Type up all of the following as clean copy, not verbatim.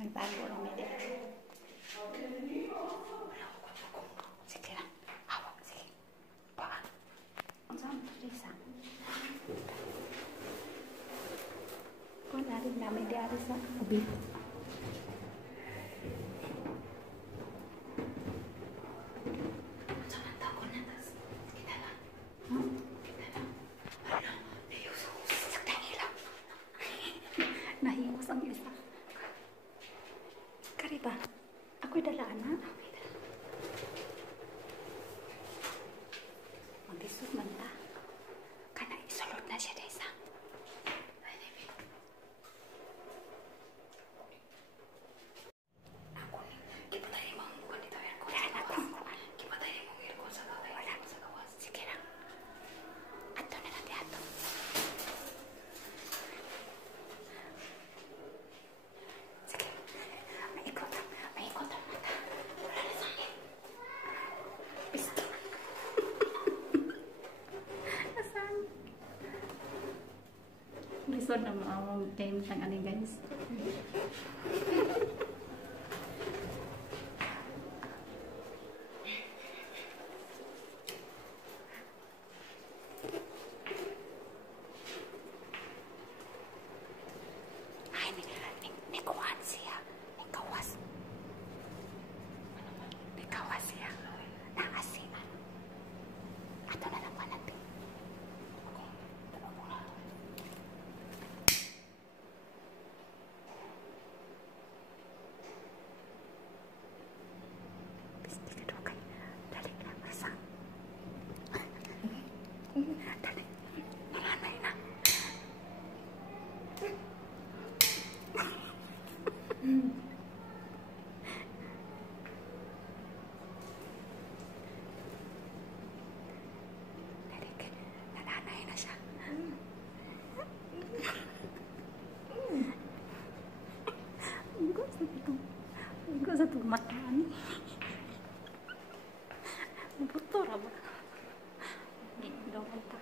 Nagtago lang may dito. Sige lang. Hawak, sige. Baka. Ang saan ito, Lisa? Kung narin namin di ari sa ubi. Nahimos ang isa. Kariba, ako'y dalaan na. Mag-isod man ta. Kana, isulod na siya desa. Ako, kipatay mo ang buwan dito. Wala na ko. Kipatay mo ang aircon sa gawas. Wala sa gawas. Sige lang. Ato na natin ato. Lisod na maawang time sang ani guys. Ay, ni kuwan siya. Ni kawas. Ni kawas siya. Nakasiman. Ato na lang natin. Dali. Nalanay na. Dali. Nalanay na siya. Ang sa itong mataan. Buto ra ba? Gawin pa.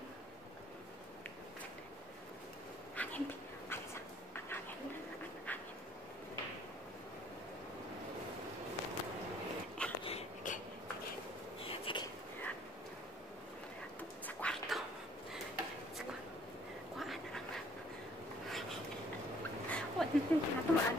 Hangin. Alisa. Ang hangin. Ang hangin. Sige. Sige. Sa kwarto. Sa kwarto. Kuhaan na lang. What is it? Hatuan.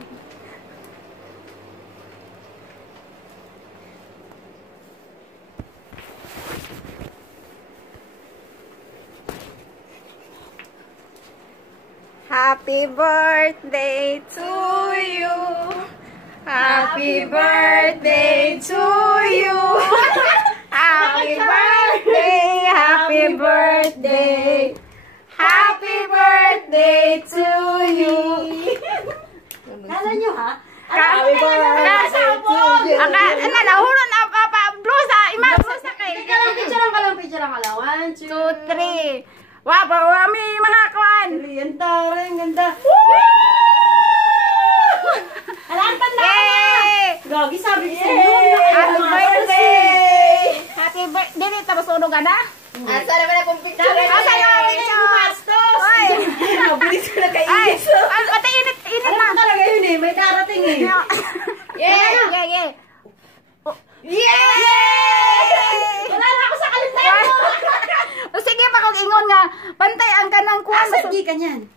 Happy birthday to you. Happy birthday to you. Happy birthday, happy birthday. Happy birthday to you. Kala nyo ha? Happy birthday to you. Ano, nahulon ang blusa. Ima, blusa kay. Picture lang. 1, 2, 3. Wow, may mga kuan. Ang tara, ang ganda. Alam pa na! Gagi, sabi ko sa inyo. Happy birthday! Happy birthday! Dili, tapos unog ka na? Asa naman akong picture. Asa na ang picture? Mastos! Nabilis ko na kainis. Pati init Alam na. mo talaga yun eh, may darating eh. Yeah! Yay! Wala na ako sa kalendaryo. Sige pa kung ingon nga, pantay ang kanang kuwan. Asa di ka niyan?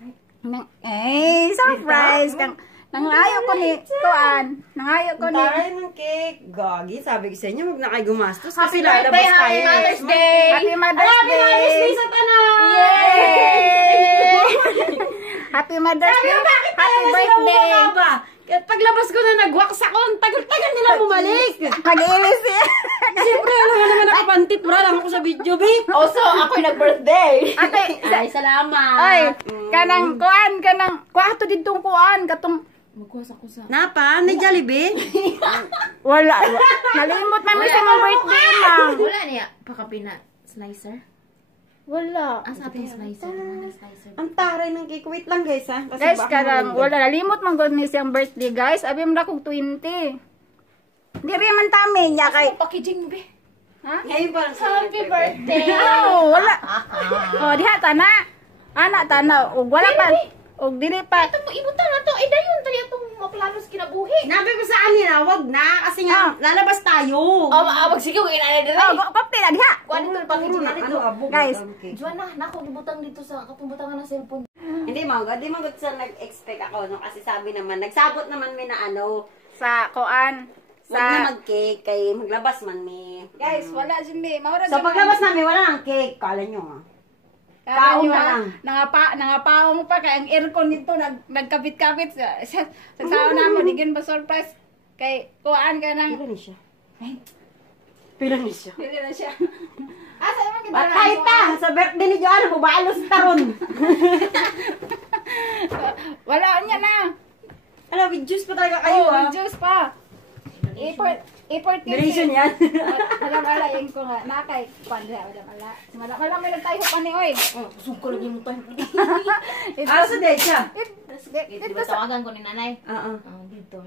Surprise! Nangayo ko ni kuan. Nangayo ko ni. Taray ng cake. Gagi, sabi ko sa inyo, huwag na kayo gumastos. Happy Kasi lalabas birthday, tayo. Happy Mother's Day! Happy Mother's Happy Mother's Day Day! sa tanan! Yay! Happy Mother's Sabi Day! ko, bakit Happy tayo birthday! sila ba? Kahit paglabas ko na nag-wax ako, ang tagal-tagal nila bumalik. Mag-iilis siya. Siyempre, alam mo naman nakapantit. Wala lang ako sa video, babe. Also, ako'y nag-birthday. Ate, Ay, salamat. ay, kanang kuan, kuwato ditong kuan, katong, Magkusa-kusa. Napa, may Jollibee? wala. Nalimot man sa mga birthday lang. Wala niya. Pakapina. Slicer? Wala. Asa ating slicer? Ano slicer? Ang taray ng cake. Wait lang, guys, ha? Kasi Guys, baka karang malungkot. wala. Nalimot man gud ni siyang birthday, guys. Abi mo na kong 20. Di rin man tami niya kay. Packaging, be. Ha? Ngayon pa lang Happy birthday. Oh, wala. Oh, diha tana. Ana tana. Og wala pa. Og dili pa. Ito po, ibutan na to. Eh, dayon tayo itong maplanos kinabuhi. kanina, wag na. Kasi nga, lalabas tayo. Magsigaw kayo na dito. Kapte lagi ha. Kuha dito, package na dito. Guys, Juan na, nako, gibutang dito sa kapubutangan ng cellphone. Hindi mo sa nag-expect ako, no? Kasi sabi naman, nagsabot naman may na ano, sa kuan. wag na mag-cake, kay maglabas man mi. Guys, wala dyan mi. Maura So paglabas namin, wala nang cake. Kala nyo ha. Kaon na lang. Nangapaw mo pa kay ang aircon nito nagkabit-kabit sa sao na mo digin ba surprise kay kuan ka nang Pila ni siya? Pila ni siya? pili na siya. Asa naman kita Patay ta! Sa birthday ni Joanna, bubalos taron. wala niya na. Alam, with juice pa talaga kayo ha. With juice pa. Import Duration yan. Wala yung ko nga nakay kuan sa wala may nagtayo pa ni oy. Suko lagi mo tayo. Asa day siya? Di ba tawagan ko ni nanay? Oo. Dito.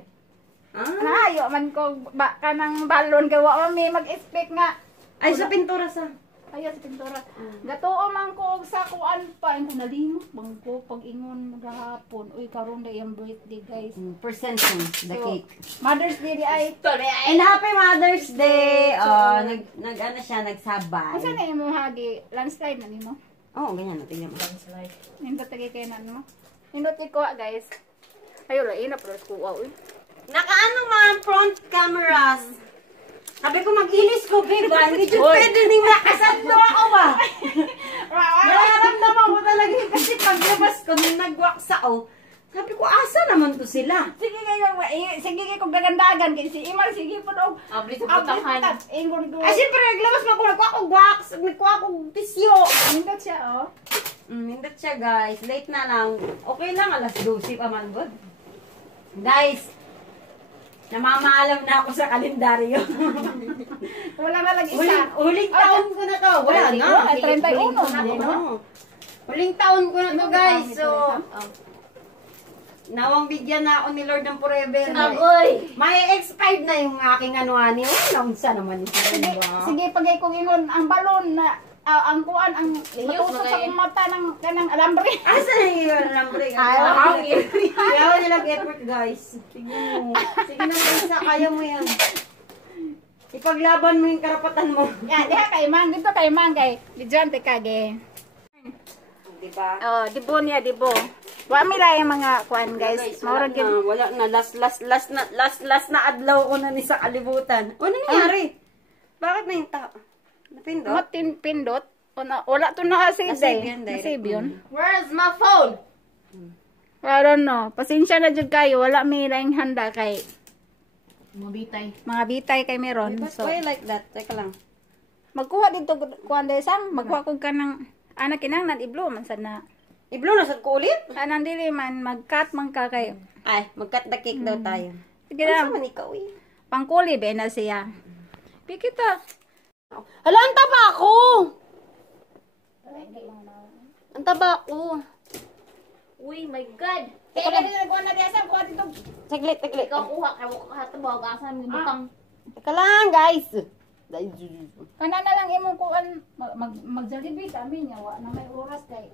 Nayo man ko ba kanang balon kay wa may mag-expect nga. Ay, sa pintura sa. Ayo sa pintura. Gatuo man ko og sa kuan pa imo nalimot bang ko pag ingon gahapon. Uy karon day ang birthday guys. Percent the So, cake. Mother's Day di ay. And happy Mother's Day! Oh, nag-ano siya, nagsabay. Asa na imo hagi? Landslide na nimo. Oo, ganyan na, tingnan mo. Nindot lagi kay nan mo. Nindot ko guys. Ayo la ina pero ko uy. Nakaanong mga front cameras? Sabi ko mag-inis ko, babe, ba? Hindi dyan pwede din nakasando ako ba? Nararamdaman ko talaga yun kasi paglabas ko, nung nag-wax ako, sabi ko, asa naman to sila? Sige kayo kung dagandagan kay si Imal sige po og Abli sa butahan. ingon do. Ay, siyempre, naglabas mo ako, nagkuha ko wax, nagkuha ko tisyo. Nindot siya oh. Hindot siya, guys. Late na lang. Okay lang, alas 12 pa man, good. Guys, namamaalam na ako sa kalendaryo. Wala na lang isa. Huling taon ko na to. Wala na. Ay, 31 na, Oo. Huling taon ko na to, guys. So, nawang bigyan na ako ni Lord ng forever. Agoy! May expired na yung aking ano-ani. Naunsa naman ito. Sige pag ko ingon ang balon na ang kuan ang matusok sa mata ng kanang alambre. Asa na yung number? Kaya ko nilang effort, guys. Tignan mo. Sige na, Lisa. Kaya mo yan. Ipaglaban mo yung karapatan mo. Ya, diha kay man dito kay man kay Dijonte kage. Diba? Oh, dibo niya dibo. Wa mi la yung mga kuan guys. Wala na, wala na. Last na adlaw ko na ni sa kalibutan. Ano nangyari? Bakit na yung tao? Napindot? Matin pindot. Wala to na-save Na-save yun, direct. Na-save yun. Where's my phone? I don't know. Pasensya na jud kayo. Wala mi laing handa kay Mabitay. mga bitay kay meron. But So, why like that? Teka lang. magkuha dito kuan day sang. Magkuha ko ka ng anak kinahanglan iblo man sad na. I-blow na sa ko ulit? Anang dili man mag-cut man ka kayo. Ay, mag-cut the cake daw tayo. Sige Ano na. man ikaw eh? Pangkuli ba na siya. Pikita. Hala, ang taba ko! Ang taba ko. Uy, my God! Kaya na din nagkuha na diya sang kuha dito. Saglit. Ikaw kuha ka mo kahatabog asan mo butang. Teka lang, guys. Kana na lang imong kuan mag-Jollibee sa amin nga wa na may oras kay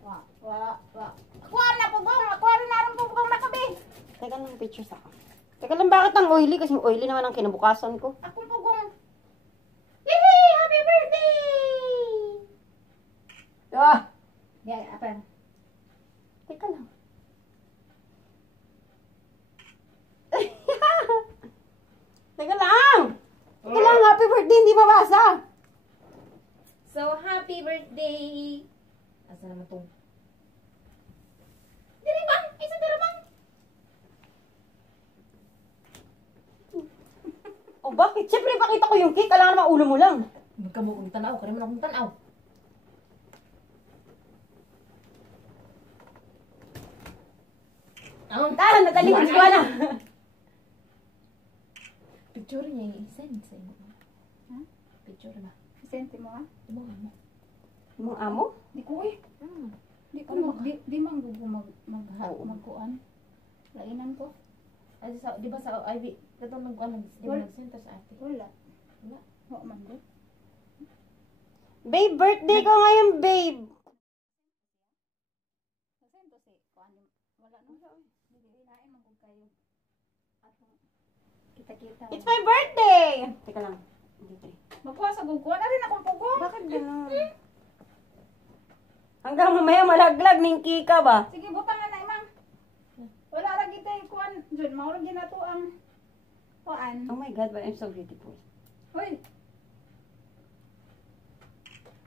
wa. Kuha na pugong, kuha rin na rin pugong na kabi. Teka lang, pictures ako. Teka lang, bakit ang oily? Kasi oily naman ang kinabukasan ko. Ako pugong. Yay! Happy birthday! Ah! Yeah, apa? Teka lang. Teka lang! Teka lang, happy birthday, hindi mabasa. So, happy birthday! Asa naman to? Dili bang? Isa dili bang? Oh, bakit? Siyempre, pakita ko yung cake. Kailangan naman ulo mo lang. Magka mo kong tanaw, kaya mo akong tanaw. Tahan, natalikod si Juana. Picture niya yung send sa imo. Ha? Picture ba? Sente mo ha? Imo mo. Mong amo? Di ko eh. Di ko di man gugo magkuan. Lainan ko. Ay, di ba sa Ivy? Katong nag-center sa ate. Wala. Wala. Wa man ko. Babe, birthday ko ngayon, babe. Sento si kuan. Wala no sa oy. Dili inain man gud kayo. Kita-kita. It's my birthday! Teka lang. Dito. Magkuha sa guguan na rin akong pugo. Bakit gano'n? Hanggang mamaya malaglag ng kika ba? Sige, butangan na, imang. Wala ra kita yung kuan. Diyan, maurag ginato ang kuan. Oh my God, but I'm so beautiful. Uy,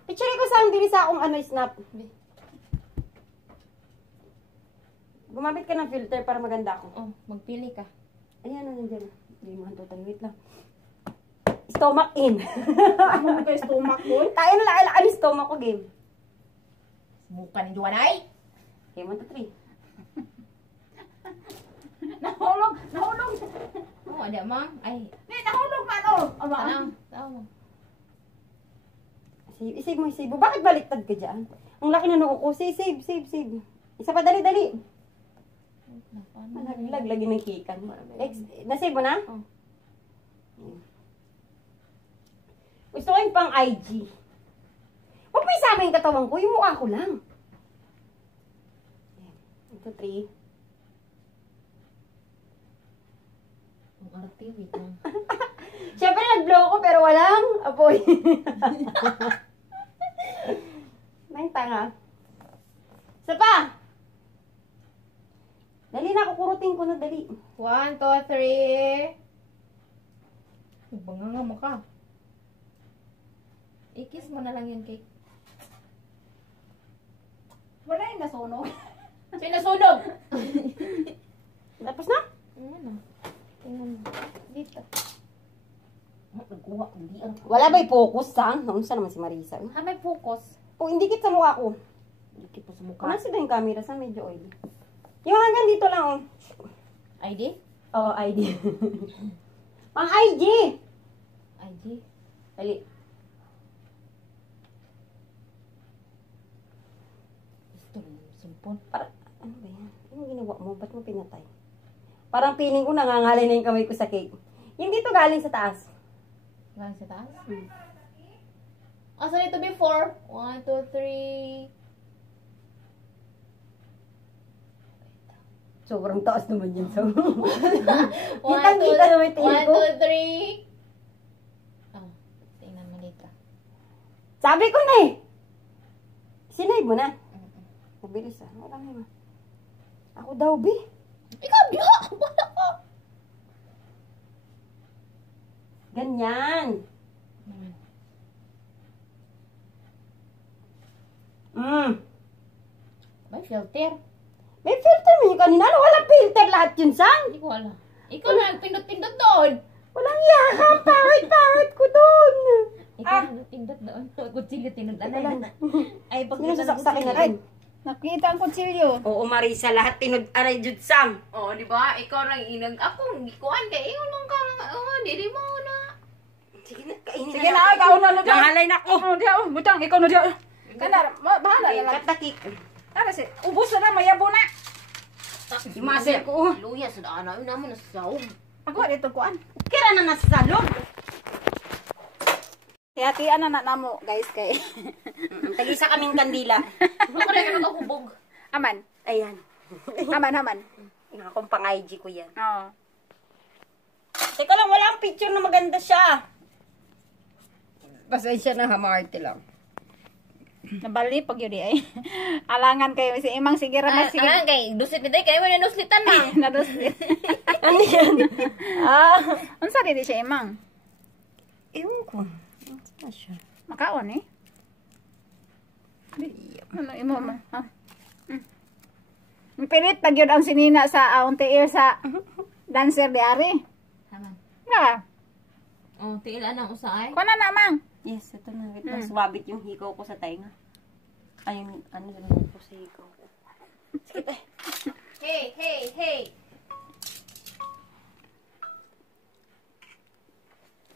Picture ko sa ang dili sa akong snap. Gumamit ka ng filter para maganda ako. Oh, magpili ka. Ayan na, nandiyan. Hindi mo hanto tayo. Wait lang. Stomach in. ano mo kayo stomach doon? Tayo na lang. Ano stomach ko, game? Mukha ni Juanay. Game 1, 2, 3. Nahulog, nahulog. Oh, ada ma'am. Ay, Di, nahulog man, oh. Aba, ano? Tao. Save mo, save mo. Bakit baliktad ka dyan? Ang laki na noo ko. Save. Isa pa, dali. Malaglag, lagi ng kikan. Nasave mo na? Oh. Gusto ko yung pang IG. Huwag mo isama yung katawan ko. Yung mukha ko lang. 1, 2, 3. Ang arte, wait lang. Siyempre nag-blow ko pero walang apoy. May tanga. Isa pa! Dali na, kukurutin ko na, dali. 1, 2, 3. Banganga mo ka. I-kiss mo na lang yung cake. wala yung nasunog. Sinasunog! Tapos na? Ano? Tingnan mo. Dito. Nagkuha. Hindi ang... Wala ba'y focus, sang? Naunsa naman si Marisa. Ah, may focus. O, indikit sa mukha ko. Dikit mo sa mukha. Kumasa daw yung camera, sa medyo oily. Yung hanggang dito lang, oh. ID? Oo, ID. Pang IG! ID? Dali. Gusto mo sumpon. Para, ano ba yan? Anong ginawa mo? Ba't mo pinatay? Parang piling ko nangangalay na yung kamay ko sa cake. Yung dito galing sa taas. Galing sa taas? Asan ito before? 1, 2, 3. Sobrang taas naman yan. So. 1, 2, Kitang-kita naman yung tingin ko. 1, 2, 3. Oh, tingnan mo dito. Sabi ko na eh. Sinave mo na. Mabilis ah. Wala naman. Ako daw, B. Ikaw, biha! Wala ko! Ganyan. May filter. May filter mo yung kanina. Ano? Walang filter lahat yun, Sang. Hindi ko alam. Ikaw na pindot-pindot doon. Walang yakap. Pangit ko doon. Ikaw pindot doon. Kutsilyo tinod. Teka lang. Ay, pag Sino sasaksakin natin? Nakita ang kutsilyo. Oo, Marisa. Lahat tinod aray jud, Sang. Oh, di ba? Ikaw nang inag ako, hindi ko ande. Ikaw lang ka. Oh, dili mo na. Sige na, kainin Sige na. na, ikaw na na. Nangalay na ko. Oh, diya, butang, ikaw na diya. Kana, bahala na lang. Katakik. Tara si, ubos na lang, mayabo na. Yung muscle ko. Luya, sa daan na naman nasasaw. Ako, dito kuan. Kira na nasa salon. Hati-hatian na namo, guys, kay. Tagisa kaming kandila. Ako rin ka nakahubog. Aman. Ayan. Aman. Yung akong pang-IG ko yan. Oo. Teka lang, wala ang picture na maganda siya. Pasensya na, hamarte lang. Nabali pag yun ay. Alangan kayo si Imang sige ra sige. Ah, kay dusit ni day kay mo nanuslitan na. Naduslit. Ano yan? Unsa di siya Imang? Ewan ko. Ano siya? Makaon eh. Ano imo ma? Ha? Pilit pag yun ang sinina sa unti sa dancer di ari. Taman. Nga. Oh, tiilan ang usaay. Kuha na Mang. Yes, ito na. Wait lang, sumabit yung hikaw ko sa tainga. Ay, ano naman ko sa hikaw ko. Sige tayo. Hey.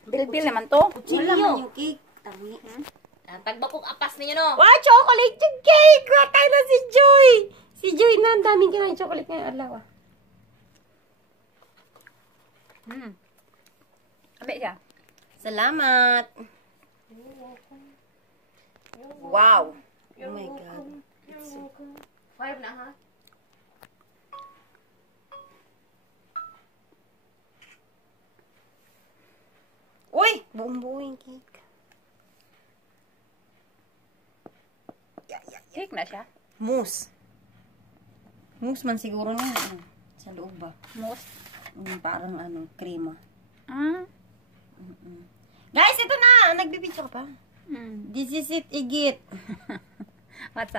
Bil naman to. Wala man yung cake. Tangi. Tagba kong apas ninyo no. Wow, chocolate yung cake! Watay na si Joy! Si Joy na, ang daming kinain chocolate ngayong adlaw. Abe siya. Salamat! Wow! Oh my God. It's so... 5 na ha. cake. Cake na siya. Mousse. Mousse man siguro niya. Ano, sa loob ba? Mousse. Parang ano, krema. Ah. Guys, ito na! Nagbibidyo ka pa. Mm. This is it, Igit. What's